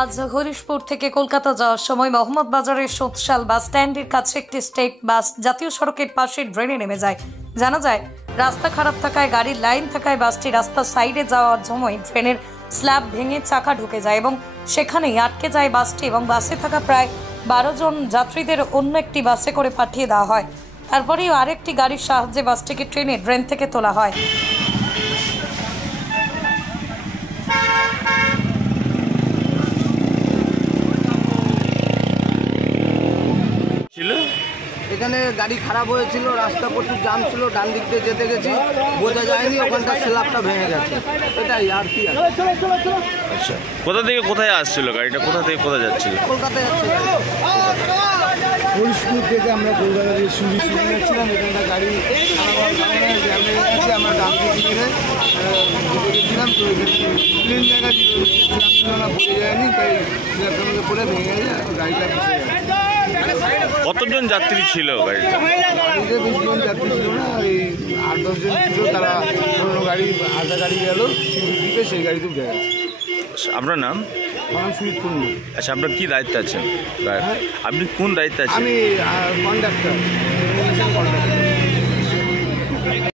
আজ হরিশপুর থেকে কলকাতা যাওয়ার সময় মোহাম্মদবাজারের সোতশাল বাস স্ট্যান্ডের কাছে একটি স্টেট বাস জাতীয় সড়কের পাশে ড্রেনে নেমে যায়। জানা যায়, রাস্তা খারাপ থাকায়, গাড়ির লাইন থাকায় বাসটি রাস্তার সাইডে যাওয়ার সময় ট্রেনের স্ল্যাব ভেঙে চাকা ঢুকে যায় এবং সেখানেই আটকে যায় বাসটি এবং বাসে থাকা প্রায় 12 জন যাত্রীদের অন্য একটি বাসে করে পাঠিয়ে দেওয়া হয়। তারপরেই আরেকটি গাড়ির সাহায্যে বাসটিকে ট্রেনে ড্রেন থেকে তোলা হয়। এখানে গাড়ি খারাপ হয়েছিল, রাস্তা প্রচুর জাম ছিল, ডান দিক দিয়ে যেতে গেছি, বোঝা যায়নি, ওখানকার স্ল্যাবটা ভেঙে গেছে, এটাই আর কি। আচ্ছা, কোথা থেকে কোথায় আসছিল গাড়িটা? কোথা থেকে কোথায় যাচ্ছিল? কলকাতায় যাচ্ছে। হরিশপুর থেকে আমরা কলকাতা দিয়ে সুবি যাচ্ছিলাম। এখানটা গাড়ি আমরা ডান দিকে গেছিলাম, তো প্লেন জায়গা ছিল না, পড়ে যায়নি, তাই স্ল্যাবটার পরে ভেঙে গেছে, গাড়িটা পিছিয়ে গেছে। কতজন যাত্রী ছিল গাড়িতে? গাড়িতে বেশি জন যাত্রী ছিল না, এই 8-10 জন ছিল। তারা অন্য গাড়ি, আধা গাড়ি গেল দিকে, সেই গাড়িতে উঠে গেছে। আপনার নাম? আমার নাম সুজিত কুন্ডু। আচ্ছা, আপনার কি দায়িত্বে আছেন? আপনি কোন দায়িত্বে আছেন? আমি কন্ডাক্টর।